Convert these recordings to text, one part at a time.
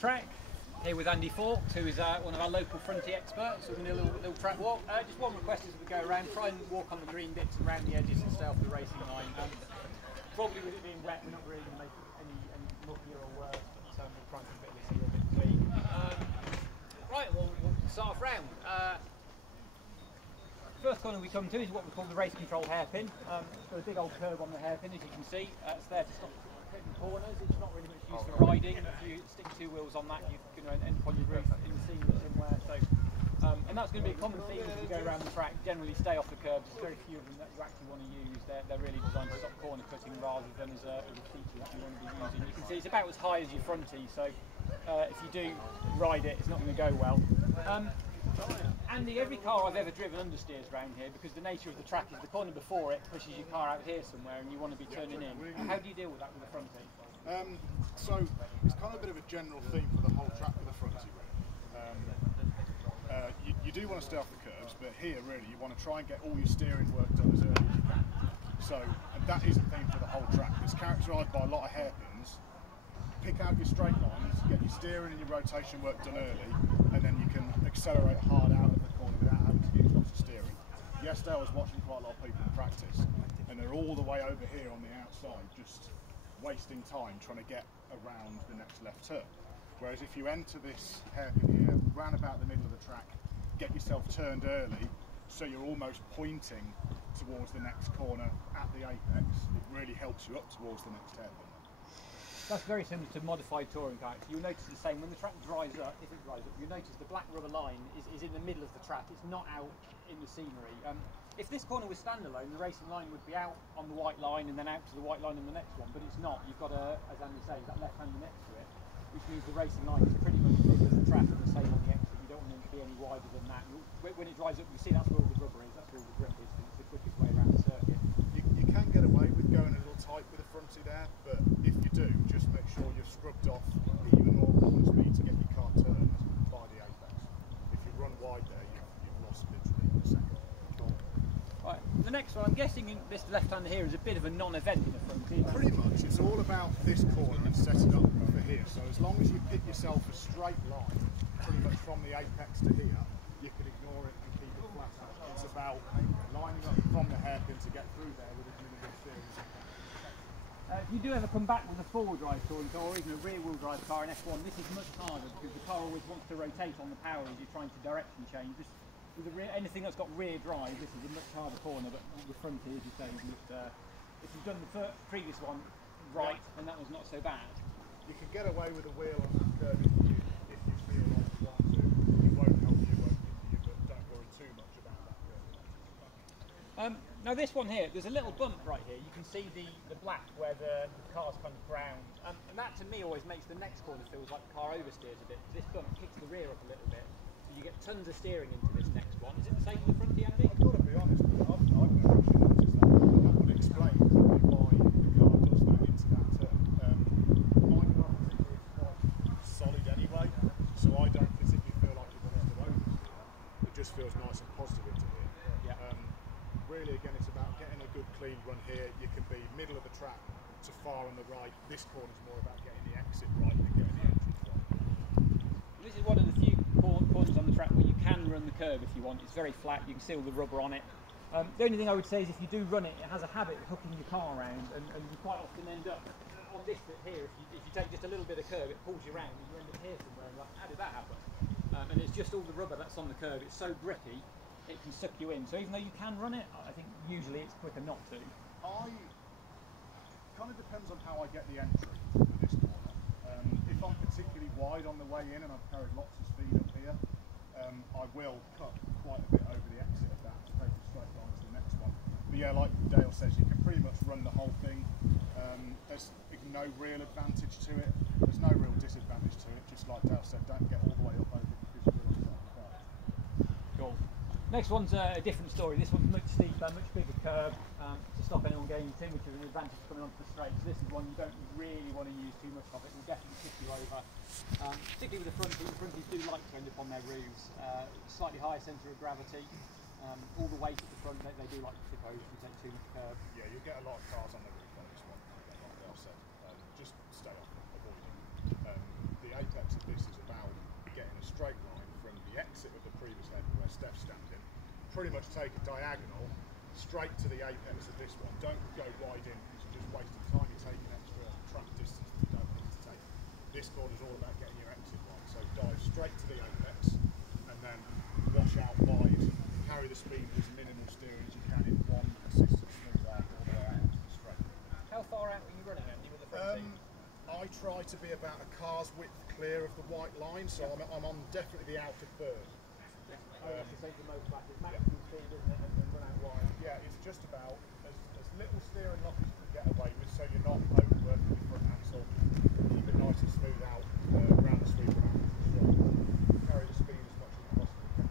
track. Here with Andy Faulkes, who is one of our local fronty experts. We're going to do a little track walk. Just one request as we go around, try and walk on the green bits and around the edges and stay off the racing line. Probably with it being wet, we're not really going to make it any muckier or worse, but we'll try and keep it a little bit clean. Right, we'll start off round. First corner we come to is what we call the race control hairpin. It's got a big old curve on the hairpin, as you can see. It's there to stop hitting corners. It's not really much use for riding. If you stick two wheels on that, you can end up on your roof in the seam somewhere. So, and that's going to be a common theme as we go around the track. Generally, stay off the curbs. There's very few of them that you actually want to use. They're really designed to stop corner cutting rather than as a feature that you want to be using. You can see it's about as high as your fronty. So, if you do ride it, it's not going to go well. Andy, every car I've ever driven understeers around here because the nature of the track is the corner before it pushes your car out here somewhere and you want to be turning in. How do you deal with that with the fronty? So it's kind of a bit of a general theme for the whole track with the fronty. You do want to stay off the curbs, but here really you want to try and get all your steering work done as early as you can. So and that is a theme for the whole track. It's characterised by a lot of hairpins. Pick out your straight lines, get your steering and your rotation work done early, and then you can accelerate hard out of the corner without having to use lots of steering. Yesterday I was watching quite a lot of people in practice, and they're all the way over here on the outside, just wasting time trying to get around the next left turn. Whereas if you enter this hairpin here, round about the middle of the track, get yourself turned early, so you're almost pointing towards the next corner at the apex, it really helps you up towards the next hairpin. That's very similar to modified touring cars. You'll notice the same when the track dries up. If it dries up, you'll notice the black rubber line is in the middle of the track. It's not out in the scenery. If this corner was standalone, the racing line would be out on the white line and then out to the white line in the next one. But it's not. You've got as Andy says, that left hander next to it, which means the racing line is pretty much the middle of the track and the same on the exit. You don't want it to be any wider than that. When it dries up, you see that's where all the rubber is. That's where all the grip is. It's the quickest way around the circuit. You can get away with going a little tight with the fronty there, but if you do, just make sure you're scrubbed off even more corner speed to get your car turned by the apex. If you run wide there, you've lost literally a second. Right, the next one, I'm guessing this left-hander here is a bit of a non-event in the fronty. Pretty much, it's all about this corner and set it up for here. So as long as you pick yourself a straight line, pretty much from the apex to here, you can ignore it and keep it flat out. It's about lining up from the hairpin to get through there with as minimal steering. If you do ever come back with a four-wheel drive touring car or even a rear-wheel drive car in F1, this is much harder because the car always wants to rotate on the power as you're trying to direction change. With anything that's got rear drive, this is a much harder corner, but the front here, as you say, if you've done the previous one right, then that was not so bad. You can get away with a wheel on that curve if you feel like you want to. It won't help you, won't hinder you, but don't worry too much about that curve. Now this one here, there's a little bump right here. You can see the black where the car's kind of ground. And that to me always makes the next corner feels like the car oversteers a bit. This bump kicks the rear up a little bit. So you get tons of steering into this next one. Is it the same with the fronty, Andy? I've got to be honest, I've never actually noticed that. That would explain why the car does that into that turn. My car particularly is quite solid anyway, so I don't particularly feel like you're going to oversteer. It just feels nice and positive into here. Yeah. Really, again, it's about getting a good clean run here. You can be middle of the track to far on the right. This corner is more about getting the exit right than getting the entrance right. This is one of the few corners on the track where you can run the curve if you want. It's very flat, you can see all the rubber on it. The only thing I would say is if you do run it, it has a habit of hooking your car around and you quite often end up on this bit here. If you take just a little bit of curve, it pulls you around and you end up here somewhere and like, how did that happen? And it's just all the rubber that's on the curve. It's so grippy, it can suck you in. So even though you can run it, I think usually it's quicker not to. Kind of depends on how I get the entry for this corner. If I'm particularly wide on the way in and I've carried lots of speed up here, I will cut quite a bit over the exit of that to take a straight line to the next one. But yeah, like Dale says, you can pretty much run the whole thing. There's no real advantage to it. There's no real disadvantage to it. Just like Dale said, don't get all the way up over it because you will upset the car. Cool. Next one's a different story. This one's much steeper, much bigger curve to stop anyone getting in, which is an advantage coming onto the straight. So this is one you don't really want to use too much of. It will definitely tip you over. Particularly with the fronties. The fronties do like to end up on their roofs. Slightly higher centre of gravity. All the weight at the front, they do like to tip over if you take too much curve. Yeah, you'll get a lot of cars on the roof on this one. Like Dale said, just stay off, avoid it. The apex of this pretty much take a diagonal straight to the apex of this one. Don't go wide in because you're just wasting time. You're taking extra track distance that you don't need to take. This corner is all about getting your exit right. So dive straight to the apex and then wash out wide. Carry the speed with as minimal steering as you can in one consistent smooth arc all the way out to the straight. How far out are you running, Andy, with the front seat? I try to be about a car's width clear of the white line, so I'm on definitely the outer third. That's the same for most classes. Maximum speed, isn't it, and run out wide. Yeah, it's just about as little steering lock as you can get away with, so you're not overworking your front axle. Keep it nice and smooth out around the sweep and out to the straight. Carry the speed as much as you possibly can.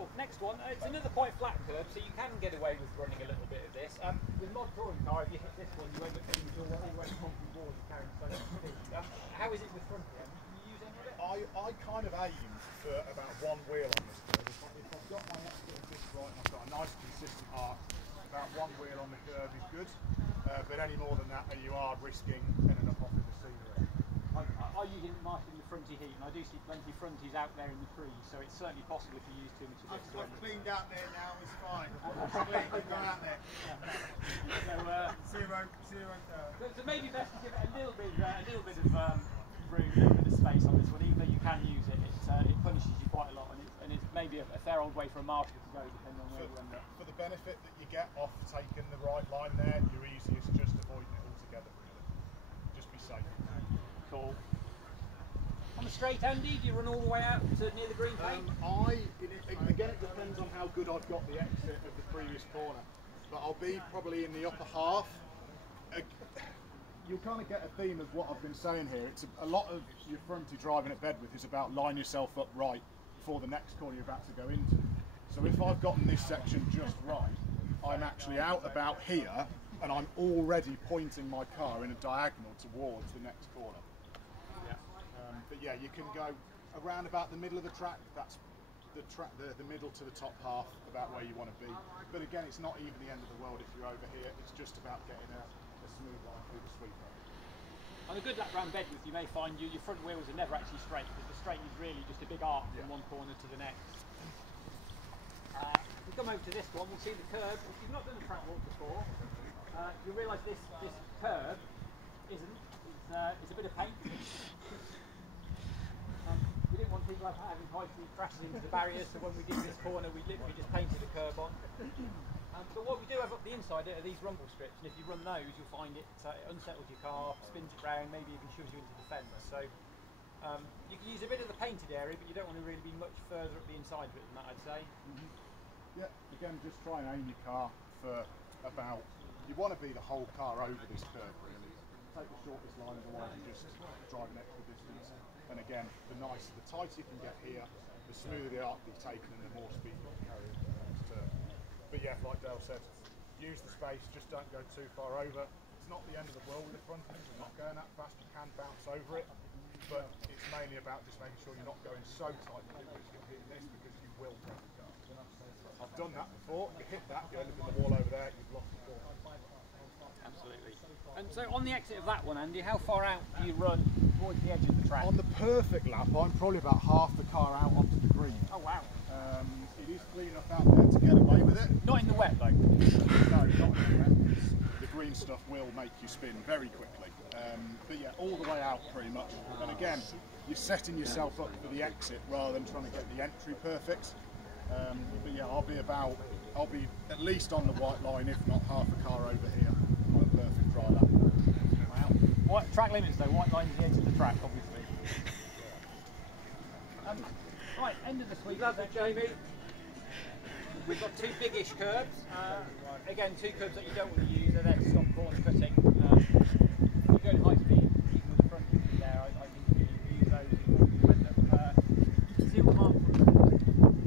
Oh, next one. It's another quite flat curve, so you can get away with running a little bit of this. With mod touring car, if you hit this one, you end up getting your all the way to concrete walls carrying so much speed. How is it with front end? Can you use any of it? I kind of aim for about one wheel on this curve. If I've got my exit just right and I've got a nice consistent arc, about one wheel on the curve is good. But any more than that, and you are risking ending up off in the scenery. I use it marshalling the fronty heat, and I do see plenty of fronties out there in the trees, so it's certainly possible if you use too much of this. I've cleaned out there now, it's fine. It's clean, we've gone out there. Zero curve. So maybe best to give it a little bit of room, a little bit of space on this one, even though you can use it. It punishes you quite a lot, and it's maybe a fair old way for a marshal to go, depending on where you end up. For the benefit that you get off taking the right line there, your easiest just avoiding it altogether, really. Just be safe. Cool. On the straight, Andy, do you run all the way out to near the green paint? Again, it depends on how good I've got the exit of the previous corner, but I'll be probably in the upper half. You'll kind of get a theme of what I've been saying here. It's a lot of your fronty driving at Bedworth is about line yourself up right for the next corner you're about to go into. So if I've gotten this section just right, I'm actually out about here and I'm already pointing my car in a diagonal towards the next corner. But yeah, you can go around about the middle of the track. That's the middle to the top half, about where you want to be. But again, it's not even the end of the world if you're over here. It's just about getting a smooth line through the sweeper. On a good lap round Bedworth, you may find your front wheels are never actually straight, because the straight is really just a big arc from one corner to the next. If we come over to this one, we'll see the curve. If you've not done a track walk before, you'll realise this curve isn't. It's a bit of paint. We didn't want people having high-speed crashes into the barriers, so when we did this corner, we literally just painted a curve on. But what we do have up the inside are these rumble strips, and if you run those, you'll find it unsettles your car, spins it round, maybe even shoves you into the fence. So you can use a bit of the painted area, but you don't want to really be much further up the inside of it than that, I'd say. Yeah, again, just try and aim your car for about, you want to be the whole car over this curve, really. Take the shortest line, otherwise you just drive an extra distance. And again, the tighter you can get here, the smoother the arc you've taken and the more speed you can carry into the next turn. But yeah, like Dale said, use the space, just don't go too far over. It's not the end of the world with the front end, you're not going that fast, you can bounce over it, but it's mainly about just making sure you're not going so tight that you're hitting this, because you will break the car. I've done that before, you hit that, you end up in the wall over there, you've lost the ball. Absolutely. And so on the exit of that one, Andy, how far out do you run towards the edge of the track? On the perfect lap, I'm probably about half the car out onto the green. Oh wow. It is clean enough out there to get away with it. Not in the wet though? No, not in the wet. The green stuff will make you spin very quickly. But yeah, all the way out pretty much. And again, you're setting yourself up for the exit rather than trying to get the entry perfect. But yeah, I'll be at least on the white line, if not half a car over here on a perfect dry lap. Wow. What track limits though? White line's the edge of the track, obviously. Right, end of the sweep. Lovely, Jamie. We've got two biggish curves. Again, two curves that you don't want to use. They're there to stop corner cutting. If you go at high speed, even with the front wheel there, I think you use those. You end up zero mark.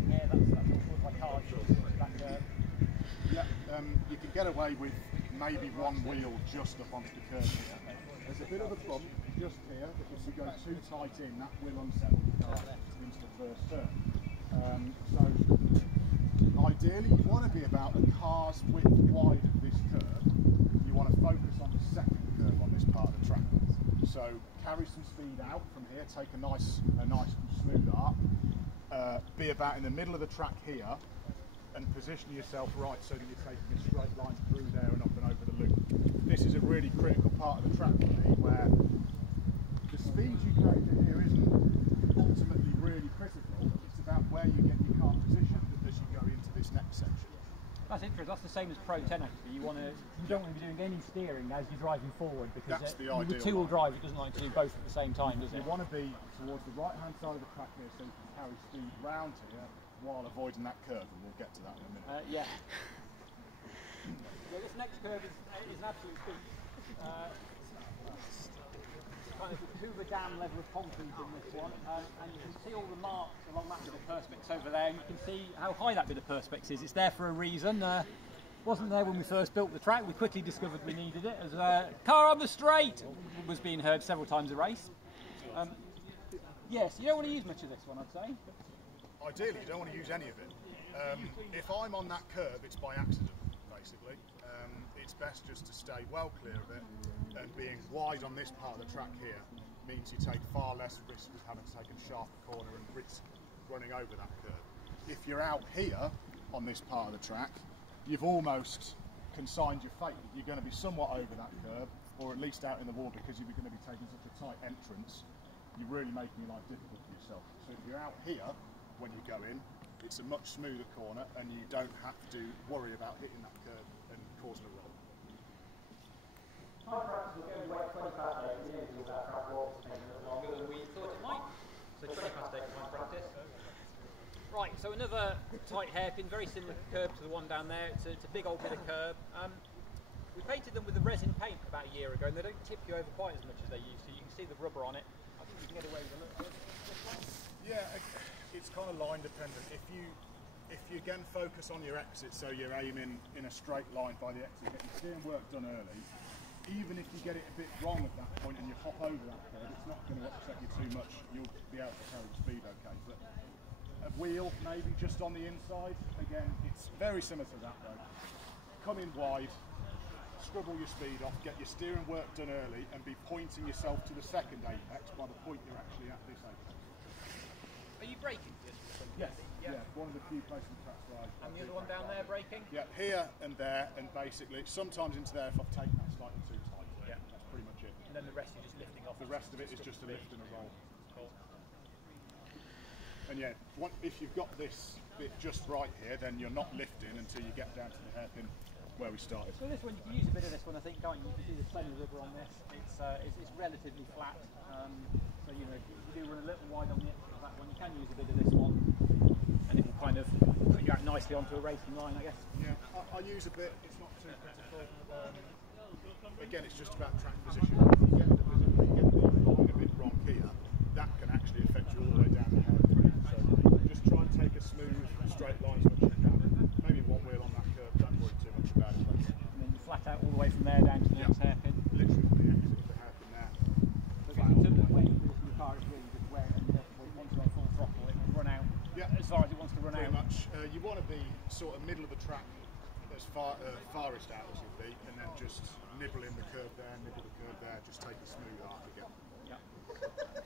Yeah, that's what my car uses. That curve. Yeah, you can get away with maybe one wheel just up onto the curve here. There's a bit of a bump just here that if you go too tight in, that will unsettle the car into the first turn. So ideally you want to be about a car's width wide of this curve. You want to focus on the second curve on this part of the track. So carry some speed out from here, take a nice smooth arc, be about in the middle of the track here and position yourself right so that you're taking a straight line through there and up and over the loop. This is a really critical part of the track for me, where the speed you carry to here isn't ultimately really critical. It's about where you get your car positioned as you go into this next section. That's interesting. That's the same as Pro 10 actually. You don't want to be doing any steering as you're driving forward, because that's the ideal. With two-wheel drive, it doesn't like to do both at the same time, does it? You want to be towards the right-hand side of the track here, so you can carry speed round here while avoiding that curve, and we'll get to that in a minute. Yeah. Well, this next curve is an absolute beast. Kind of a Hoover Dam level of concrete in this one, and you can see all the marks along that bit of perspex over there, and you can see how high that bit of perspex is. It's there for a reason. Wasn't there when we first built the track. We quickly discovered we needed it, as car on the straight was being heard several times a race. Yes, you don't want to use much of this one, I'd say. Ideally, you don't want to use any of it. If I'm on that curve, it's by accident, basically. It's best just to stay well clear of it, and being wide on this part of the track here means you take far less risk of having to take a sharp corner and risk running over that curve. If you're out here on this part of the track, you've almost consigned your fate. You're going to be somewhat over that curve, or at least out in the wall, because you're going to be taking such a tight entrance. You're really making your life difficult for yourself. So if you're out here when you go in, it's a much smoother corner, and you don't have to worry about hitting that curve and causing a roll. Time practice will go away at 20 past 8. We know that track walk is taking a little longer than we thought it might. So 20 past 8 time practice. Right, so another tight hairpin, very similar curb to the one down there. It's a big old bit of curb. We painted them with the resin paint about a year ago, and they don't tip you over quite as much as they used to. You can see the rubber on it. I think you can get away with a look. Yeah, it's kind of line dependent. If you again focus on your exit, so you're aiming in a straight line by the exit, get your steering work done early, even if you get it a bit wrong at that point and you hop over that curve, it's not going to upset you too much. You'll be able to carry the speed okay. But a wheel, maybe just on the inside, again, it's very similar to that though. Come in wide, scrub all your speed off, get your steering work done early, and be pointing yourself to the second apex by the point you're actually at this apex. Are you braking this? Yes. Yeah, one of the few places in track where and the other one down there braking? Yeah, here and there, and basically sometimes into there if I've taken that slightly too tight. Yeah. That's pretty much it. And then the rest you're just lifting off. The rest of it is just a lift and a roll. Cool. And yeah, if you've got this bit just right here, then you're not lifting until you get down to the hairpin where we started. So this one, you can use a bit of this one, I think, can't you? You can see there's plenty of rubber on this. It's relatively flat. So you know, if you do run a little wide on the exit of that one, you can use a bit of this one, and it will kind of put you out nicely onto a racing line, I guess. Yeah, I use a bit. It's not too critical. Again, it's just about track position. If you get the line a bit wrong here, that can actually affect you all the way down the hard three. So just try and take a smooth, straight line as much as you can. Maybe one wheel on that curve. Don't worry too much about it. And then you flat out all the way from there down to the next hairpin. Literally from the exit of the hairpin there. In terms of weight for the car, it's really just wear it, and once you're on full throttle, it will run out as far as it wants to run Pretty out. much. You want to be sort of middle of the track as farthest out as you'll be, and then just nibble in the curve there, nibble the curve there, just take a smooth arc again. Yeah.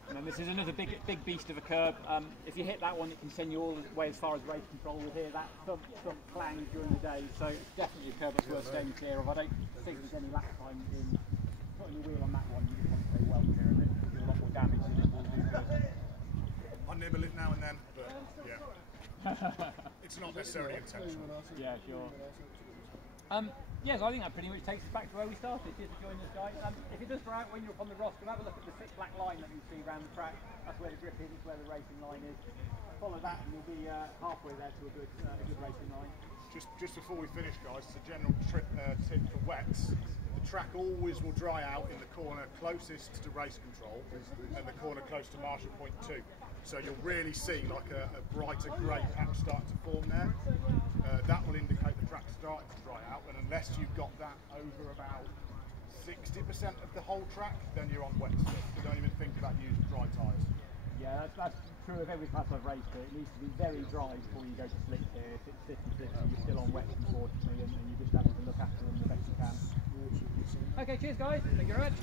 And then this is another big beast of a curb. If you hit that one, it can send you all the way as far as race control. We'll hear that thump clang during the day, so it's definitely a curb that's worth staying clear of. I don't think there's any lap time in putting the wheel on that one. You just want to stay well clear of it. It'll do a lot more damage than it will do good. I nibble it now and then, but yeah, it's not necessarily intentional. Yeah, sure. Yes, I think that pretty much takes us back to where we started. Cheers for joining us, guys. If it does dry out when you're up on the rostrum, have a look at the thick black line that you see around the track. That's where the grip is, it's where the racing line is. Follow that and you'll be halfway there to a good racing line. Just before we finish, guys, it's a general tip for wets. The track always will dry out in the corner closest to race control and the corner close to marshal point 2. So you'll really see like a brighter grey patch starting to form there. That will indicate the track's starting to dry out, and unless you've got that over about 60% of the whole track, then you're on wet stuff. You don't even think about using dry tyres. Yeah, that's true of every class I've raced it. It needs to be very dry before you go to slick here. If it's 50-50, you're still on wet, unfortunately, and you just have to look after them the best you can. Okay, cheers guys. Thank you very much.